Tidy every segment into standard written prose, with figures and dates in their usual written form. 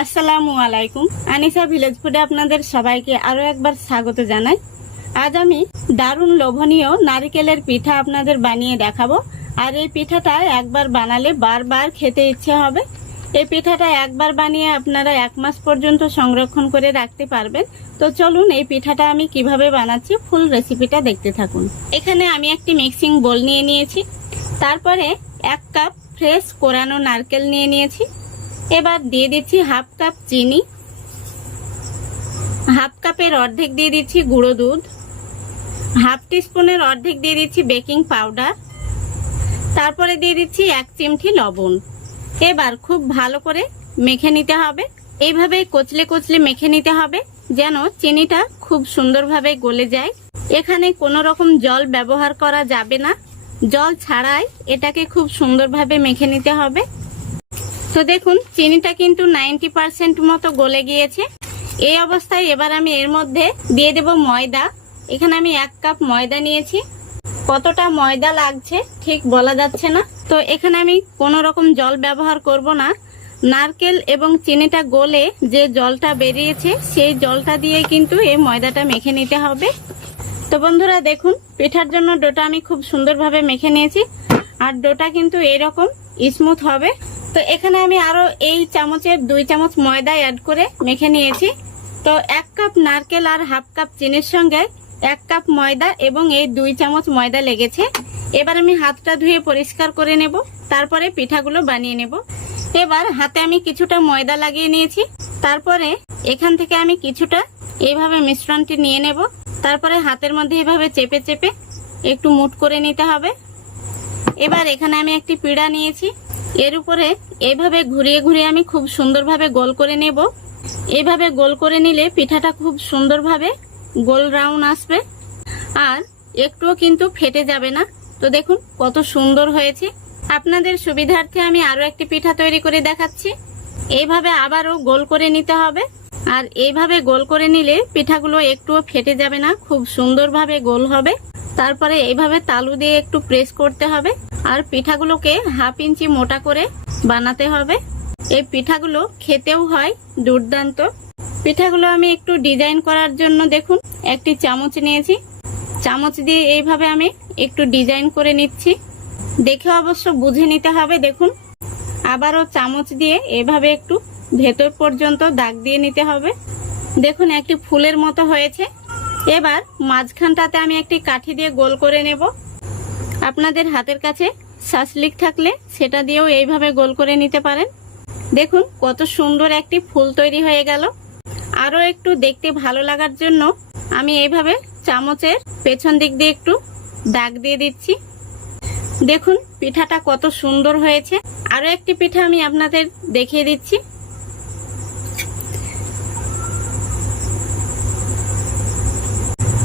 আসসালামু আলাইকুম। আনিসা ভিলেজ ফুডে আপনাদের সবাইকে আরো একবার স্বাগত জানাই। আজ আমি দারুণ লোভনীয় নারিকেলের পিঠা আপনাদের বানিয়ে দেখাবো। আর এই পিঠাটা একবার বানালে বারবার খেতে ইচ্ছে হবে। এই পিঠাটা একবার বানিয়ে আপনারা 1 মাস পর্যন্ত সংরক্ষণ করে রাখতে পারবেন। তো চলুন এই পিঠাটা আমি কিভাবে বানাচ্ছি ফুল রেসিপিটা দেখতে থাকুন। এখানে আমি একটি মিক্সিং বোল নিয়ে নিয়েছি, তারপরে 1 কাপ ফ্রেশ কোরানো নারকেল নিয়ে নিয়েছি। এবার দিয়ে দিচ্ছি 1/2 কাপ চিনি, 1/2 কাপের অর্ধেক দিয়ে দিচ্ছি গুঁড়ো দুধ, 1/2 টিস্পুনের অর্ধেক দিয়ে দিচ্ছি বেকিং পাউডার, তারপরে দিয়ে দিচ্ছি 1 চিমটি লবণ। এবার খুব ভালো করে মেখে নিতে হবে। এইভাবে কচলে কচলে মেখে নিতে হবে যেন চিনিটা খুব সুন্দরভাবে গলে যায়। এখানে কোনো রকম জল ব্যবহার করা যাবে না, জল ছাড়াই এটাকে খুব সুন্দরভাবে মেখে নিতে হবে। তো দেখুন চিনিটা কিন্তু 90% মতো গলে গিয়েছে। এই অবস্থায় এবার আমি এর মধ্যে দিয়ে দেব ময়দা। এখানে আমি 1 কাপ ময়দা নিয়েছি। কতটা ময়দা লাগছে ঠিক বলা যাচ্ছে না। তো এখানে আমি কোনো রকম জল ব্যবহার করব না। নারকেল এবং চিনিটা গলে যে জলটা বেরিয়েছে সেই জলটা দিয়ে কিন্তু এই ময়দাটা মেখে নিতে হবে। তো বন্ধুরা দেখুন পিঠার জন্য ডোটা আমি খুব সুন্দরভাবে মেখে নিয়েছি। আর ডোটা কিন্তু এরকম স্মুথ হবে। তো এখানে আমি আরো এই চামচের 2 চামচ ময়দা অ্যাড করে মেখে নিয়েছি। তো 1 কাপ নারকেল আর 1/2 কাপ চিনির সঙ্গে 1 কাপ ময়দা এবং এই 2 চামচ ময়দা লেগেছে। এবার আমি হাতটা ধুয়ে পরিষ্কার করে নেব, তারপরে পিঠাগুলো বানিয়ে নেব। এবার হাতে আমি কিছুটা ময়দা লাগিয়ে নিয়েছি, তারপরে এখান থেকে আমি কিছুটা এইভাবে মিশ্রণটি নিয়ে নেব। তারপরে হাতের মধ্যে এইভাবে চেপে চেপে একটু মুঠ করে নিতে হবে। এবার এখানে আমি একটি পিড়া নিয়েছি, এর উপরে এইভাবে ঘুরিয়ে ঘুরিয়ে আমি খুব সুন্দরভাবে গোল করে নেব। এইভাবে গোল করে নিলে পিঠাটা খুব সুন্দরভাবে গোল রাউন্ড আসবে আর একটুও কিন্তু ফেটে যাবে না। তো দেখুন কত সুন্দর হয়েছে। আপনাদের সুবিধার্থে আমি আরো একটি পিঠা তৈরি করে দেখাচ্ছি। এইভাবে আবারও গোল করে নিতে হবে। আর এইভাবে গোল করে নিলে পিঠাগুলো একটুও ফেটে যাবে না, খুব সুন্দরভাবে গোল হবে। তারপরে এইভাবে তালু দিয়ে একটু প্রেস করতে হবে আর পিঠাগুলোকে 1/2 ইঞ্চি মোটা করে বানাতে হবে। এই পিঠাগুলো খেতেও হয় দুর্দান্ত। পিঠাগুলো আমি একটু ডিজাইন করার জন্য দেখুন একটি চামচ নিয়েছি, চামচ দিয়ে এইভাবে আমি একটু ডিজাইন করে নিচ্ছি। দেখে অবশ্য বুঝে নিতে হবে। দেখুন আবারও চামচ দিয়ে এভাবে একটু ভেতর পর্যন্ত দাগ দিয়ে নিতে হবে। দেখুন একটি ফুলের মতো হয়েছে। এবার মাঝখানটাতে আমি একটি কাঠি দিয়ে গোল করে নেব। আপনাদের হাতের কাছে শাসলিক থাকলে সেটা দিয়েও এইভাবে গোল করে নিতে পারেন। দেখুন কত সুন্দর একটি ফুল তৈরি হয়ে গেল। আরো একটু দেখতে ভালো লাগার জন্য আমি এইভাবে চামচের পেছন দিক দিয়ে একটু দাগ দিয়ে দিচ্ছি। দেখুন পিঠাটা কত সুন্দর হয়েছে। আরো একটি পিঠা আমি আপনাদের দেখিয়ে দিচ্ছি।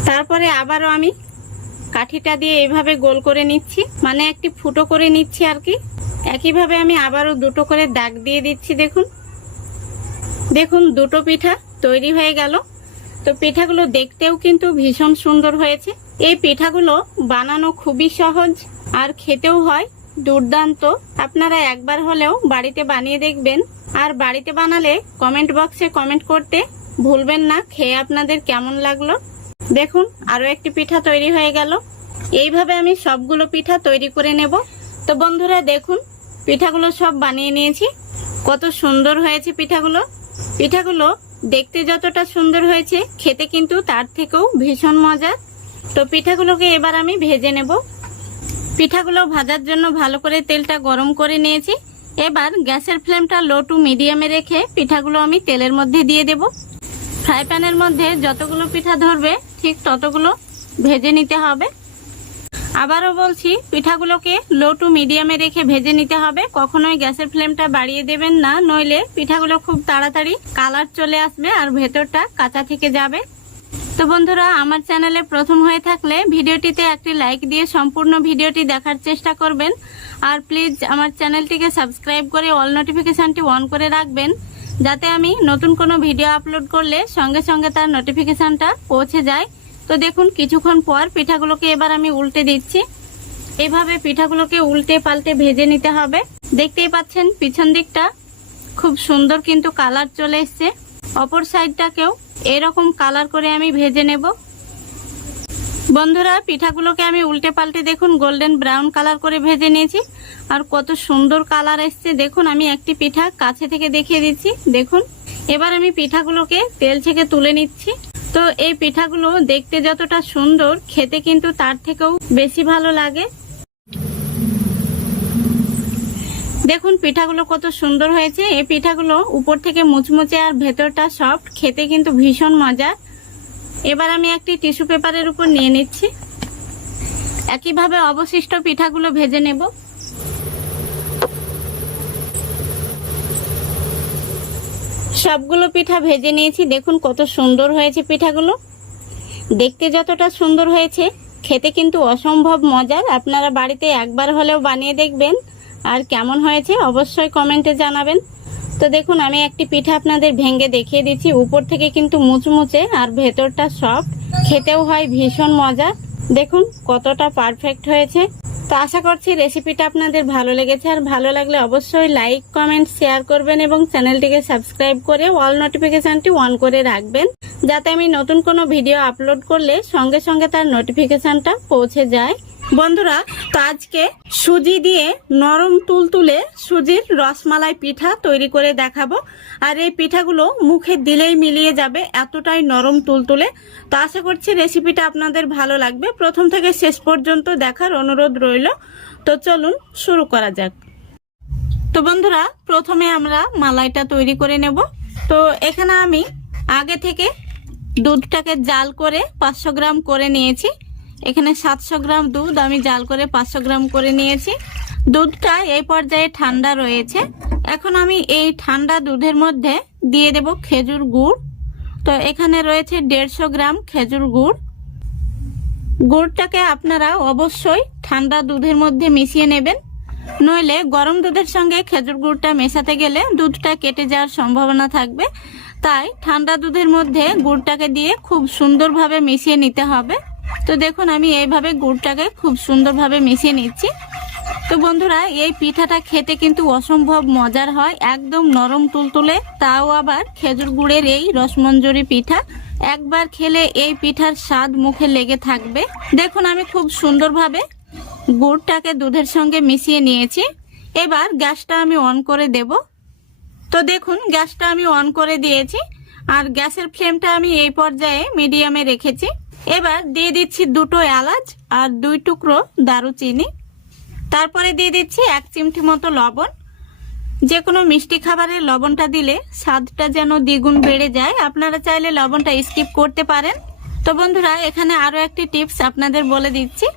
তারপরে আবারও আমি কাঠিটা দিয়ে এইভাবে গোল করে নিচ্ছি, মানে একটি ফুটো করে নিচ্ছি আর কি। একইভাবে আমি আবারও 2টো করে দাগ দিয়ে দিচ্ছি। দেখুন দেখুন 2টো পিঠা তৈরি হয়ে গেল। তো পিঠাগুলো দেখতেও কিন্তু ভীষণ সুন্দর হয়েছে। এই পিঠাগুলো বানানো খুবই সহজ আর খেতেও হয় দুর্দান্ত। আপনারা একবার হলেও বাড়িতে বানিয়ে দেখবেন। আর বাড়িতে বানালে কমেন্ট বক্সে কমেন্ট করতে ভুলবেন না খেয়ে আপনাদের কেমন লাগলো। দেখুন আরো একটি পিঠা তৈরি হয়ে গেল। এইভাবে আমি সবগুলো পিঠা তৈরি করে নেব। তো বন্ধুরা দেখুন পিঠাগুলো সব বানিয়ে নিয়েছি। কত সুন্দর হয়েছে পিঠাগুলো। পিঠাগুলো দেখতে যতটা সুন্দর হয়েছে খেতে কিন্তু তার থেকেও ভীষণ মজার। তো পিঠাগুলোকে এবার আমি ভেজে নেব। পিঠাগুলো ভাজার জন্য ভালো করে তেলটা গরম করে নিয়েছি। এবার গ্যাসের ফ্লেমটা লো টু মিডিয়ামে রেখে পিঠাগুলো আমি তেলের মধ্যে দিয়ে দেব। ফ্রাই প্যানের মধ্যে যতগুলো পিঠা ধরবে ঠিক ততগুলো ভেজে নিতে হবে। আবারও বলছি পিঠাগুলোকে লো টু মিডিয়ামে রেখে ভেজে নিতে হবে। কখনোই গ্যাসের ফ্লেমটা বাড়িয়ে দেবেন না, নইলে পিঠাগুলো খুব তাড়াতাড়ি কালার চলে আসবে আর ভেতরটা কাঁচা থেকে যাবে। তো বন্ধুরা আমার চ্যানেলে প্রথম হয়ে থাকলে ভিডিওটিতে একটি লাইক দিয়ে সম্পূর্ণ ভিডিওটি দেখার চেষ্টা করবেন। আর প্লিজ আমার চ্যানেলটিকে সাবস্ক্রাইব করে অল নোটিফিকেশনটি অন করে রাখবেন, যাতে আমি নতুন কোনো ভিডিও আপলোড করলে সঙ্গে সঙ্গে তার নোটিফিকেশনটা পৌঁছে যায়। তো দেখুন কিছুক্ষণ পর পিঠাগুলোকে এবার আমি উল্টে দিচ্ছি। এইভাবে পিঠাগুলোকে উল্টে পাল্টে ভেজে নিতে হবে। দেখতেই পাচ্ছেন পিছন দিকটা খুব সুন্দর কিন্তু কালার চলে এসছে। অপর সাইডটাকেও এরকম কালার করে আমি ভেজে নেব। বন্ধুরা, পিঠাগুলোকে আমি উল্টে পাল্টে দেখুন গোল্ডেন ব্রাউন কালার করে ভেজে নিয়েছি। আর কত সুন্দর কালার এসছে দেখুন। আমি একটি পিঠা কাছে থেকে দেখিয়ে দিচ্ছি দেখুন। এবার আমি পিঠাগুলোকে তেল থেকে তুলে নিচ্ছি। তো এই পিঠাগুলো দেখতে যতটা সুন্দর, খেতে কিন্তু তার থেকেও বেশি ভালো লাগে। দেখুন পিঠাগুলো কত সুন্দর হয়েছে। এই পিঠাগুলো উপর থেকে মুচমুচে আর ভেতরটা সফট, খেতে কিন্তু ভীষণ মজা। এবার আমি একটি টিস্যু পেপারের উপর নিয়ে নিচ্ছি। একইভাবে অবশিষ্ট পিঠাগুলো ভেজে নেব। সবগুলো পিঠা ভেজে নিয়েছি। দেখুন কত সুন্দর হয়েছে পিঠাগুলো। দেখতে যতটা সুন্দর হয়েছে, খেতে কিন্তু অসম্ভব মজার। আপনারা বাড়িতে একবার হলেও বানিয়ে দেখবেন, আর কেমন হয়েছে অবশ্যই কমেন্টে জানাবেন। তো দেখুন আমি একটি পিঠা আপনাদের ভেঙে দেখিয়ে দিচ্ছি। উপর থেকে কিন্তু মুচমুচে আর ভেতরটা সফট, খেতেও হয় ভীষণ মজা। দেখুন কতটা পারফেক্ট হয়েছে। তো আশা করছি রেসিপিটা আপনাদের ভালো লেগেছে। আর ভালো লাগলে অবশ্যই লাইক, কমেন্ট, শেয়ার করবেন এবং চ্যানেলটিকে সাবস্ক্রাইব করে অল নোটিফিকেশনটি অন করে রাখবেন, যাতে আমি নতুন কোনো ভিডিও আপলোড করলে সঙ্গে সঙ্গে তার নোটিফিকেশনটা পৌঁছে যায়। বন্ধুরা, তো আজকে সুজি দিয়ে নরম তুলতুলে সুজির রসমালাই পিঠা তৈরি করে দেখাবো। আর এই পিঠাগুলো মুখে দিলেই মিলিয়ে যাবে, এতটাই নরম তুলতুলে। তো আশা করছি রেসিপিটা আপনাদের ভালো লাগবে। প্রথম থেকে শেষ পর্যন্ত দেখার অনুরোধ রইল। তো চলুন শুরু করা যাক। তো বন্ধুরা, প্রথমে আমরা মালাইটা তৈরি করে নেব। তো এখানে আমি আগে থেকে দুধটাকে জাল করে 500 গ্রাম করে নিয়েছি। এখানে 700 গ্রাম দুধ আমি জাল করে 500 গ্রাম করে নিয়েছি। দুধটা এই পর্যায়ে ঠান্ডা রয়েছে। এখন আমি এই ঠান্ডা দুধের মধ্যে দিয়ে দেব খেজুর গুড়। তো এখানে রয়েছে 150 গ্রাম খেজুর গুড়। গুড়টাকে আপনারা অবশ্যই ঠান্ডা দুধের মধ্যে মিশিয়ে নেবেন, নইলে গরম দুধের সঙ্গে খেজুর গুড়টা মেশাতে গেলে দুধটা কেটে যাওয়ার সম্ভাবনা থাকবে। তাই ঠান্ডা দুধের মধ্যে গুড়টাকে দিয়ে খুব সুন্দরভাবে মিশিয়ে নিতে হবে। তো দেখুন আমি এইভাবে গুড়টাকে খুব সুন্দরভাবে মিশিয়ে নিচ্ছি। তো বন্ধুরা, এই পিঠাটা খেতে কিন্তু অসম্ভব মজার হয়, একদম নরম তুলতুলে, তাও আবার খেজুর গুড়ের এই রসমঞ্জরি পিঠা। একবার খেলে এই পিঠার স্বাদ মুখে লেগে থাকবে। দেখুন আমি খুব সুন্দরভাবে গুড়টাকে দুধের সঙ্গে মিশিয়ে নিয়েছি। এবার গ্যাসটা আমি অন করে দেব। তো দেখুন গ্যাসটা আমি অন করে দিয়েছি, আর গ্যাসের ফ্লেমটা আমি এই পর্যায়ে মিডিয়ামে রেখেছি। এবার দিয়ে দিচ্ছি 2টো এলাচ আর 2 টুকরো দারুচিনি। তারপরে দিয়ে দিচ্ছি 1 চিমটি মতো লবণ। যে কোনো মিষ্টি খাবারে লবণটা দিলে স্বাদটা যেন দ্বিগুণ বেড়ে যায়। আপনারা চাইলে লবণটা স্কিপ করতে পারেন। তো বন্ধুরা, এখানে আরো একটি টিপস আপনাদের বলে দিচ্ছি।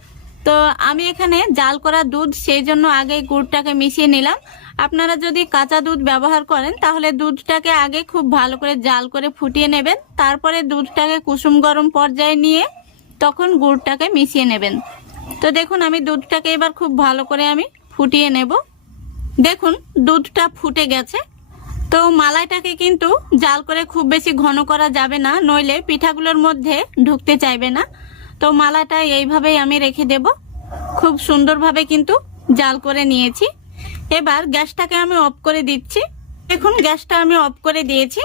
তো আমি এখানে জাল করা দুধ, সেই জন্য আগে গুড়টাকে মিশিয়ে নিলাম। আপনারা যদি কাঁচা দুধ ব্যবহার করেন তাহলে দুধটাকে আগে খুব ভালো করে জাল করে ফুটিয়ে নেবেন, তারপরে দুধটাকে কুসুম গরম পর্যায়ে নিয়ে তখন গুড়টাকে মিশিয়ে নেবেন। তো দেখুন আমি দুধটাকে এবার খুব ভালো করে আমি ফুটিয়ে নেব। দেখুন দুধটা ফুটে গেছে। তো মালাইটাকে কিন্তু জাল করে খুব বেশি ঘন করা যাবে না, নইলে পিঠাগুলোর মধ্যে ঢুকতে চাইবে না। তো মালাইটা এইভাবেই আমি রেখে দেব। খুব সুন্দরভাবে কিন্তু জাল করে নিয়েছি। এবার গ্যাসটাকে আমি অফ করে দিচ্ছি। দেখুন গ্যাসটা আমি অফ করে দিয়েছি।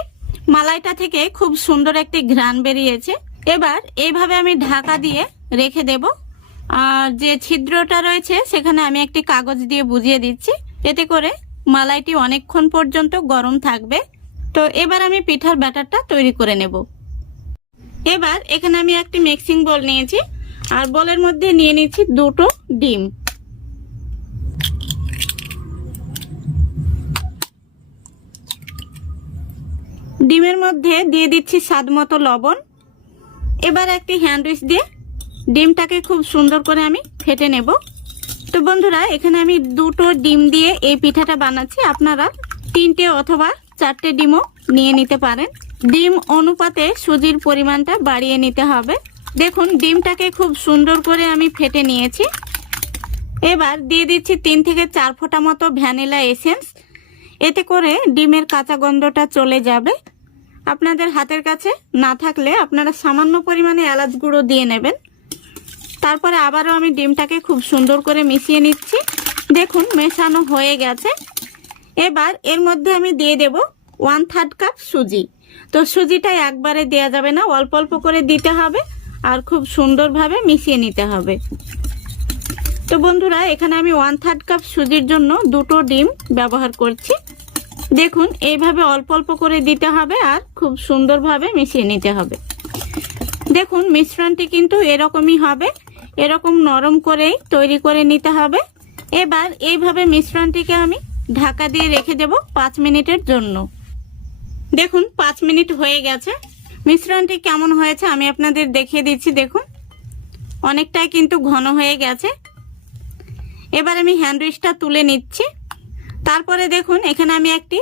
মালাইটা থেকে খুব সুন্দর একটি ঘ্রাণ বেরিয়েছে। এবার এইভাবে আমি ঢাকা দিয়ে রেখে দেব। আর যে ছিদ্রটা রয়েছে সেখানে আমি একটি কাগজ দিয়ে বুঝিয়ে দিচ্ছি, এতে করে মালাইটি অনেকক্ষণ পর্যন্ত গরম থাকবে। তো এবার আমি পিঠার ব্যাটারটা তৈরি করে নেব। এবার এখানে আমি একটি মিক্সিং বোল নিয়েছি, আর বোলের মধ্যে নিয়ে নিচ্ছি 2টো ডিম। ডিমের মধ্যে দিয়ে দিচ্ছি স্বাদ মতো লবণ। এবার একটি হ্যান্ড উইচ দিয়ে ডিমটাকে খুব সুন্দর করে আমি ফেটে নেব। তো বন্ধুরা, এখানে আমি 2টো ডিম দিয়ে এই পিঠাটা বানাচ্ছি। আপনারা 3টে অথবা 4টে ডিমও নিয়ে নিতে পারেন। ডিম অনুপাতে সুজির পরিমাণটা বাড়িয়ে নিতে হবে। দেখুন ডিমটাকে খুব সুন্দর করে আমি ফেটে নিয়েছি। এবার দিয়ে দিচ্ছি 3 থেকে 4 ফোঁটা মতো ভ্যানিলা এসেন্স। এতে করে ডিমের কাঁচা গন্ধটা চলে যাবে। আপনাদের হাতের কাছে না থাকলে আপনারা সামান্য পরিমাণে এলাচ গুঁড়ো দিয়ে নেবেন। তারপরে আবারও আমি ডিমটাকে খুব সুন্দর করে মিশিয়ে নিচ্ছি। দেখুন মেশানো হয়ে গেছে। এবার এর মধ্যে আমি দিয়ে দেব 1/3 কাপ সুজি। তো সুজিটা একবারে দেয়া যাবে না, অল্প অল্প করে দিতে হবে আর খুব সুন্দরভাবে মিশিয়ে নিতে হবে। তো বন্ধুরা, এখানে আমি 1/3 কাপ সুজির জন্য 2টো ডিম ব্যবহার করছি। দেখুন এইভাবে অল্প অল্প করে দিতে হবে আর খুব সুন্দরভাবে মিশিয়ে নিতে হবে। দেখুন মিশ্রণটি কিন্তু এরকমই হবে, এরকম নরম করেই তৈরি করে নিতে হবে। এবার এইভাবে মিশ্রণটিকে আমি ঢাকা দিয়ে রেখে দেব 5 মিনিটের জন্য। দেখুন 5 মিনিট হয়ে গেছে। মিশ্রণটি কেমন হয়েছে আমি আপনাদের দেখিয়ে দিচ্ছি। দেখুন অনেকটাই কিন্তু ঘন হয়ে গেছে। এবার আমি হ্যান্ড উইচটা তুলে নিচ্ছি। তারপরে দেখুন এখানে আমি একটি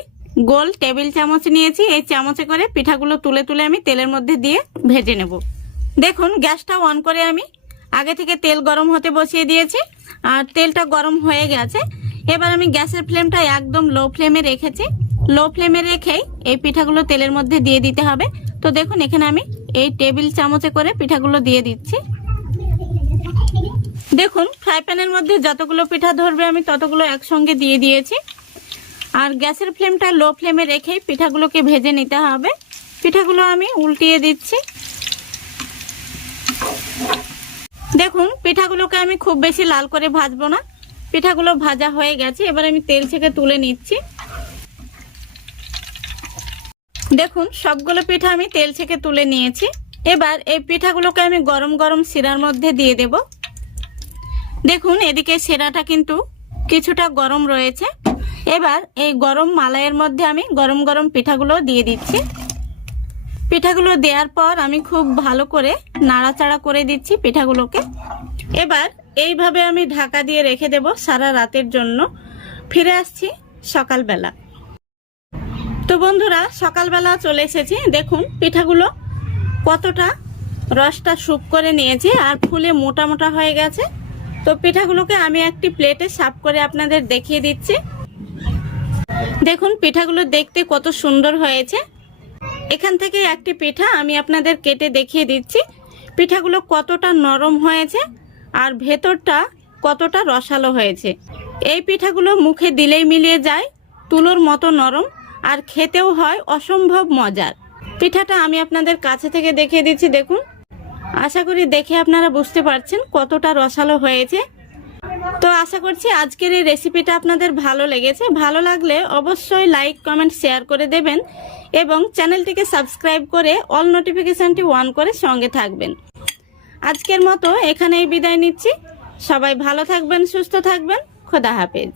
গোল টেবিল চামচ নিয়েছি। এই চামচে করে পিঠাগুলো তুলে তুলে আমি তেলের মধ্যে দিয়ে ভেজে নেব। দেখুন গ্যাসটা অন করে আমি আগে থেকে তেল গরম হতে বসিয়ে দিয়েছি আর তেলটা গরম হয়ে গেছে। এবার আমি গ্যাসের ফ্লেমটা একদম লো ফ্লেমে রেখেছি। লো ফ্লেমে রেখেই এই পিঠাগুলো তেলের মধ্যে দিয়ে দিতে হবে। তো দেখুন এখানে আমি এই টেবিল চামচে করে পিঠাগুলো দিয়ে দিচ্ছি। দেখুন ফ্রাই প্যানের মধ্যে যতগুলো পিঠা ধরবে আমি ততগুলো একসঙ্গে দিয়ে দিয়েছি। আর গ্যাসের ফ্লেমটা লো ফ্লেমে রেখেই পিঠাগুলোকে ভেজে নিতে হবে। পিঠাগুলো আমি উল্টিয়ে দিচ্ছি। দেখুন পিঠাগুলোকে আমি খুব বেশি লাল করে ভাজবো না, পিঠাগুলো ভাজা হয়ে গেছে। এবার আমি তেল থেকে তুলে নিচ্ছি। দেখুন সবগুলো পিঠা আমি তেল থেকে তুলে নিয়েছি। এবার এই পিঠাগুলোকে আমি গরম গরম শিরার মধ্যে দিয়ে দেব। দেখুন এদিকে শিরাটা কিন্তু কিছুটা গরম রয়েছে। এবার এই গরম মালাইয়ের মধ্যে আমি গরম গরম পিঠাগুলো দিয়ে দিচ্ছি। পিঠাগুলো দেওয়ার পর আমি খুব ভালো করে নাড়াচাড়া করে দিচ্ছি পিঠাগুলোকে। এবার এইভাবে আমি ঢাকা দিয়ে রেখে দেব সারা রাতের জন্য। ফিরে আসছি সকালবেলা। তো বন্ধুরা সকালবেলা চলে এসেছি। দেখুন পিঠাগুলো কতটা রসটা শুক করে নিয়েছে আর ফুলে মোটা মোটা হয়ে গেছে। তো পিঠাগুলোকে আমি একটি প্লেটে সার্ভ করে আপনাদের দেখিয়ে দিচ্ছি। দেখুন পিঠাগুলো দেখতে কত সুন্দর হয়েছে। এখান থেকে একটি পিঠা আমি আপনাদের কেটে দেখিয়ে দিচ্ছি। পিঠাগুলো কতটা নরম হয়েছে আর ভেতরটা কতটা রসালো হয়েছে। এই পিঠাগুলো মুখে দিলেই মিলিয়ে যায়, তুলোর মতো নরম আর খেতেও হয় অসম্ভব মজার। পিঠাটা আমি আপনাদের কাছে থেকে দেখিয়ে দিচ্ছি। দেখুন আশা করি দেখে আপনারা বুঝতে পারছেন কতটা রসালো হয়েছে। তো আশা করছি আজকের এই রেসিপিটা আপনাদের ভালো লেগেছে। ভালো লাগলে অবশ্যই লাইক কমেন্ট শেয়ার করে দেবেন এবং চ্যানেলটিকে সাবস্ক্রাইব করে অল নোটিফিকেশনটি অন করে সঙ্গে থাকবেন। আজকের মতো এখানেই বিদায় নিচ্ছি। সবাই ভালো থাকবেন, সুস্থ থাকবেন। খোদা হাফেজ।